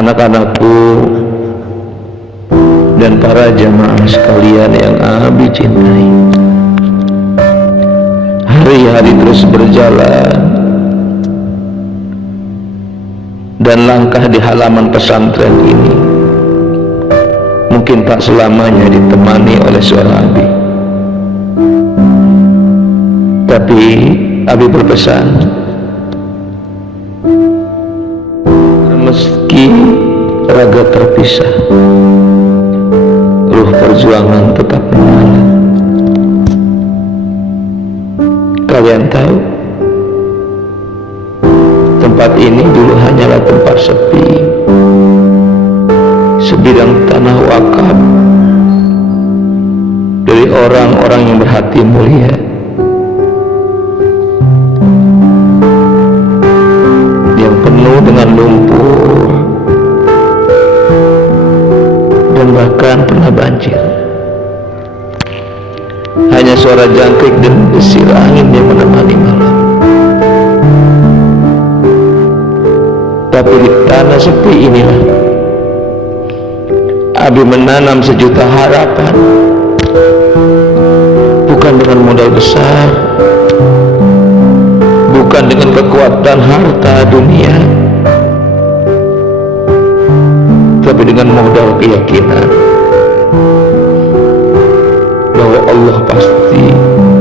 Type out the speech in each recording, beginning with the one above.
anak-anakku dan para jamaah sekalian yang Abi cintai. Hari-hari terus berjalan dan langkah di halaman pesantren ini mungkin tak selamanya ditemani oleh suara Abi. Tapi Abi berpesan, meski raga terpisah, ruh perjuangan tetap menyala. Kalian tahu, tempat ini dulu hanyalah tempat sepi, sebidang tanah wakaf dari orang-orang yang berhati mulia. Yang penuh dengan lumpur dan bahkan pernah banjir. Hanya suara jangkrik dan desir angin yang menemani malam. Tapi di tanah sepi inilah Abi menanam sejuta harapan, bukan dengan modal besar, bukan dengan kekuatan harta dunia, tapi dengan modal keyakinan bahwa Allah pasti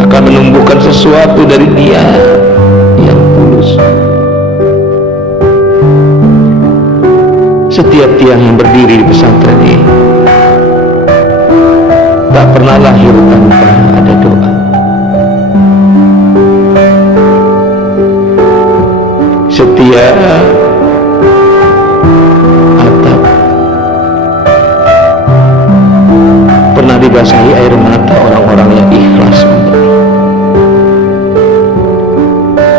akan menumbuhkan sesuatu dari niat yang tulus. Setiap tiang yang berdiri di pesantren ini tak pernah lahir tanpa ada doa. Setiap atap pernah dibasahi air mata orang-orang yang ikhlas memberi.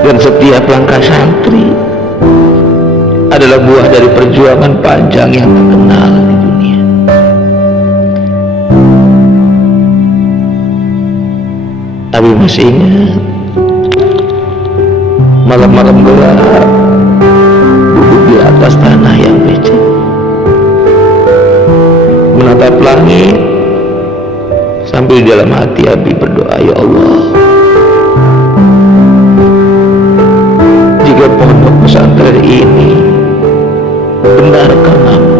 Dan setiap langkah santri adalah buah dari perjuangan panjang yang terkenal di dunia. Abi masih ingat malam-malam gelap, duduk di atas tanah yang becek, menatap langit, sambil di dalam hati Abi berdoa, ya Allah, jika pondok pesantren ini benar karenamu,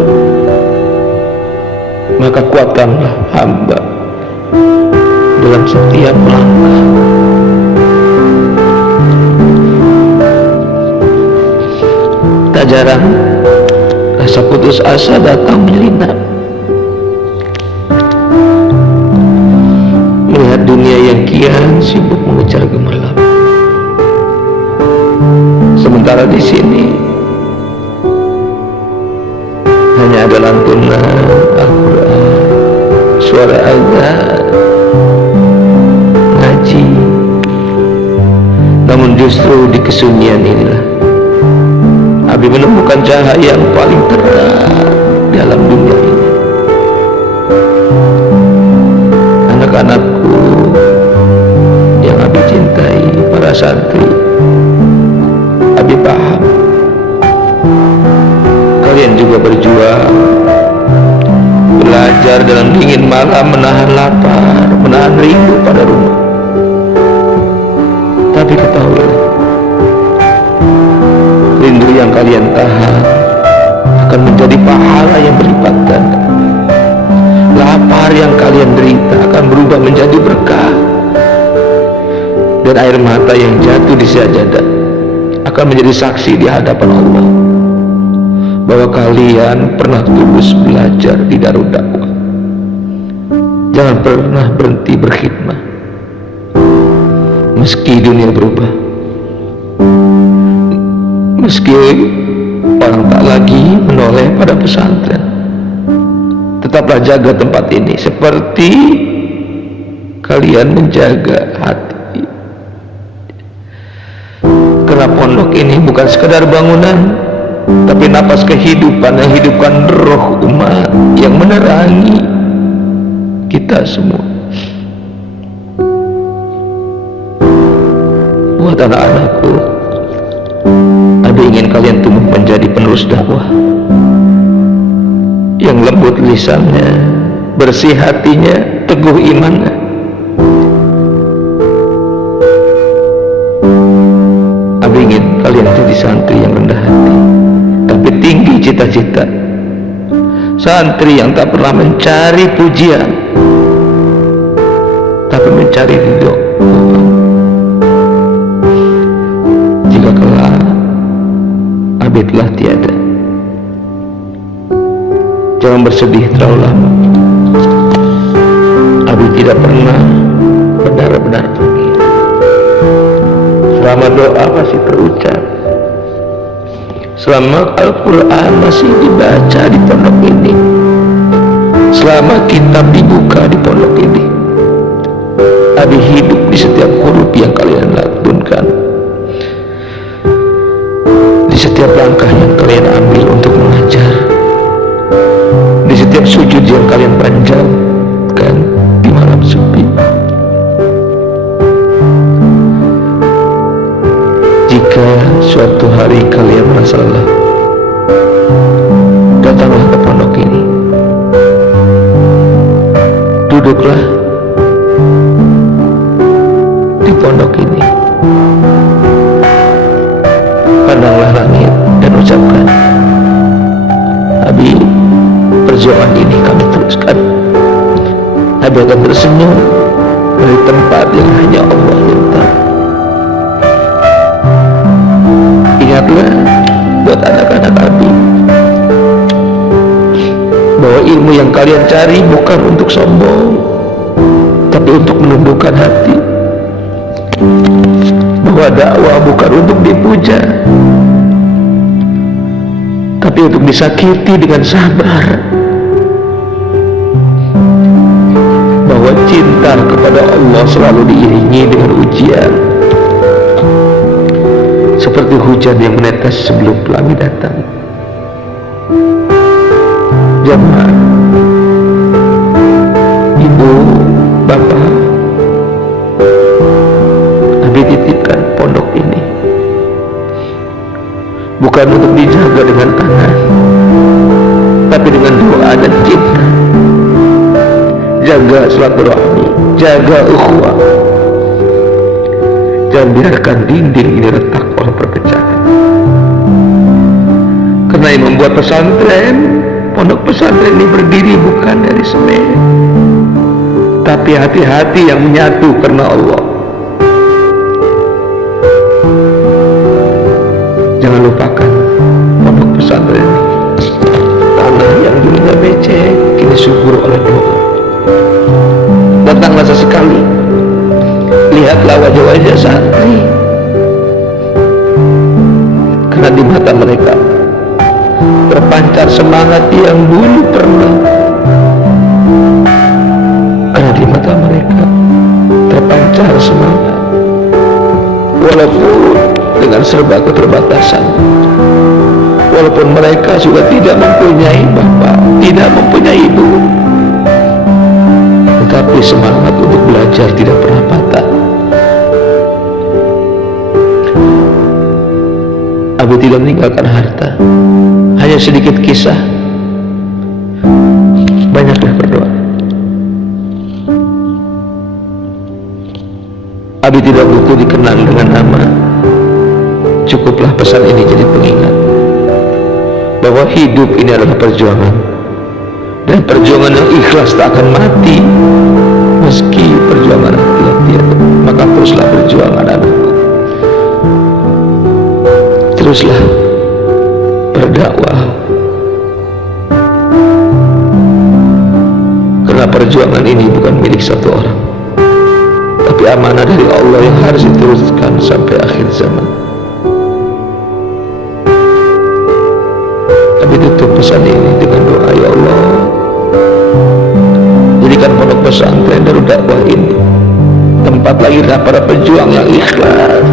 maka kuatkanlah hamba dalam setiap langkah. Tak jarang rasa putus asa datang menyelinap, melihat dunia yang kian sibuk mengejar gemerlap, sementara di sini hanya ada lantunan Al-Quran, suara azan, ngaji. Namun justru di kesunyian inilah Abi menemukan cahaya yang paling terang dalam dunia ini. Anak-anakku yang Abi cintai, para santri, Abi paham kalian juga berjuang, belajar dalam dingin malam, menahan lapar, menahan rindu pada rumah. Tapi ketahuilah, rindu yang kalian tahan akan menjadi pahala yang berlipat ganda. Lapar yang kalian derita akan berubah menjadi berkah, dan air mata yang jatuh di sajadah akan menjadi saksi di hadapan Allah bahwa kalian pernah tulus belajar di Darul Dakwah. Jangan pernah berhenti berkhidmah meski dunia berubah, meski orang tak lagi menoleh pada pesantren. Tetaplah jaga tempat ini seperti kalian menjaga hati, karena pondok ini bukan sekedar bangunan, tapi napas kehidupan yang hidupkan roh umat yang menerangi kita semua. Buat anak-anakku, Abi ingin kalian tumbuh menjadi penerus dakwah, yang lembut lisannya, bersih hatinya, teguh imannya. Abi ingin kalian jadi santri yang rendah hati tapi tinggi cita-cita, santri yang tak pernah mencari pujian tapi mencari ridho. Jika kelak Abi telah tiada, jangan bersedih terlalu lama. Abi tidak pernah benar-benar pergi selama doa masih terucap, selama Al-Quran masih dibaca di pondok ini, selama kitab dibuka di pondok ini. Abi hidup di setiap huruf yang kalian lantunkan, di setiap langkah yang kalian ambil untuk mengajar, di setiap sujud yang kalian panjatkan di malam sepi. Jika suatu hari kalian merasa lelah, datanglah ke pondok ini, duduklah di pondok ini, pandanglah langit dan ucapkan, Abi, perjuangan ini kami teruskan. Abi akan tersenyum dari tempat yang hanya Allah yang tahu. Ingatlah buat anak-anak Abi bahwa ilmu yang kalian cari bukan untuk sombong, tapi untuk menundukkan hati. Bahwa dakwah bukan untuk dipuja, tapi untuk disakiti dengan sabar. Bahwa cinta kepada Allah selalu diiringi dengan ujian, seperti hujan yang menetes sebelum pelangi datang. Jamaah, ibu, bapak, Abi titipkan pondok ini bukan untuk dijaga dengan tangan, tapi dengan doa dan cinta. Jaga silaturahmi, jaga ukhuwah. Jangan biarkan dinding ini retak oleh perpecahan. Karena yang membuat pesantren, pondok pesantren ini berdiri bukan dari semen, tapi hati-hati yang menyatu karena Allah. Jangan lupakan pondok pesantren ini, tanah yang dulunya becek kini subur oleh doa. Datanglah sesekali, lihatlah wajah-wajah santri, karena di mata mereka terpancar semangat yang dulu pernah. Karena di mata mereka terpancar semangat, walaupun dengan serba keterbatasan, walaupun mereka juga tidak mempunyai bapak, tidak mempunyai ibu, tetapi semangat untuk belajar tidak pernah patah. Abi tidak meninggalkan harta, hanya sedikit kisah. Banyaklah berdoa. Abi tidak butuh dikenal dengan nama, cukuplah pesan ini jadi pengingat bahwa hidup ini adalah perjuangan, dan perjuangan yang ikhlas tak akan mati meski perjuangan tidak tiada. Maka teruslah berjuang anak-anakku, teruslah berdakwah, karena perjuangan ini bukan milik satu orang, tapi amanah dari Allah yang harus diteruskan sampai akhir zaman. Tapi tutup pesan ini dengan doa, ya Allah, jadikan pondok pesantren Darul Dakwah ini tempat lahirnya para pejuang yang ikhlas.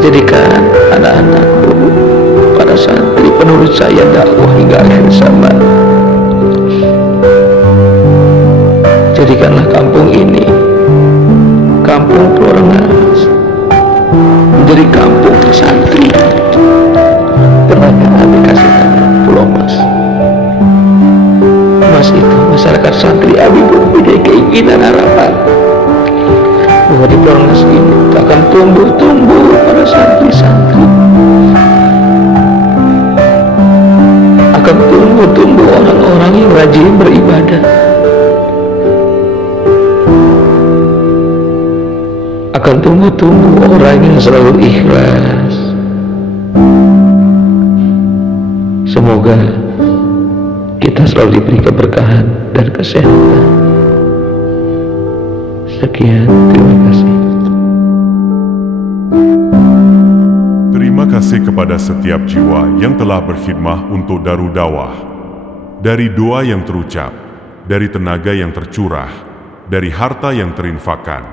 Jadikan anak-anakku, para santri penurut saya dakwah hingga akhir zaman. Jadikanlah kampung ini, kampung Pulau Rengas, menjadi kampung santri. Ternyata dikasih nama Pulau Mas. agar santri Abi mempunyai keinginan harapan bahwa di Polres ini akan tumbuh para santri-santri, akan tumbuh orang-orang yang rajin beribadah, akan tumbuh orang yang selalu ikhlas. Semoga kita selalu diberi keberkahan dan kesehatan. Sekian, terima kasih. Terima kasih kepada setiap jiwa yang telah berkhidmah untuk Darul Dawah. Dari doa yang terucap, dari tenaga yang tercurah, dari harta yang terinfakkan,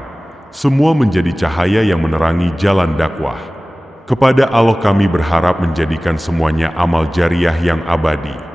semua menjadi cahaya yang menerangi jalan dakwah. Kepada Allah kami berharap menjadikan semuanya amal jariah yang abadi.